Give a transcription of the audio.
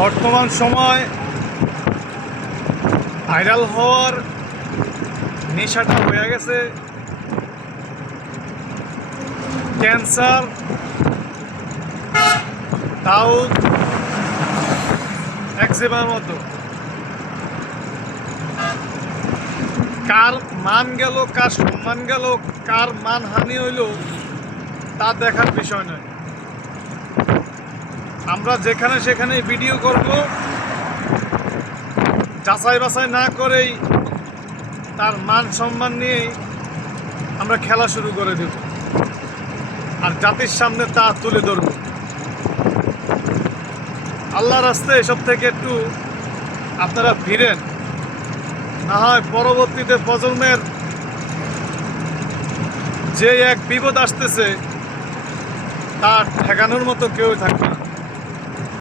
বর্তমান সময় ভাইরাল হওয়ার নেশাটা হয়ে গেছে ক্যান্সার, টাউট, একজিমার মতো। কার মান গেল, কার সম্মান গেল, কার মানহানি হইল তা দেখার বিষয় নয়। আমরা যেখানে সেখানে ভিডিও করব, যাচাই বাছাই না করেই তার মান সম্মান নিয়েই আমরা খেলা শুরু করে দেব আর জাতির সামনে তা তুলে ধরব। আল্লাহর রাস্তায় এসব থেকে একটু আপনারা ফিরেন, না হয় পরবর্তীতে প্রজন্মের যে এক বিপদ আসতেছে তা ঠেকানোর মতো কেউ থাকবে না।